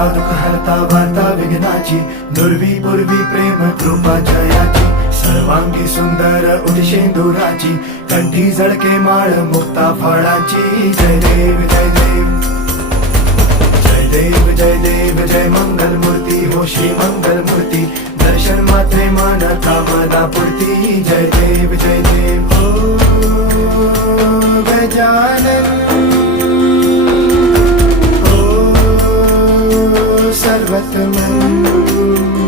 हरता दुःख हरता वार्ता विघ्नाची, दुर्वी पूर्वी प्रेम कृपा जयाची, सर्वांगी सुंदर उदिशेंदुराची, कंठी झळके माळ मुक्ता फळाची. जय देव जय देव जय देव जय देव जय मंगल मूर्ती हो श्री मंगल मूर्ती, दर्शन मात्रे मन कामना पूर्ती. जय देव जय देव हो गजानन हो सर्वतमन.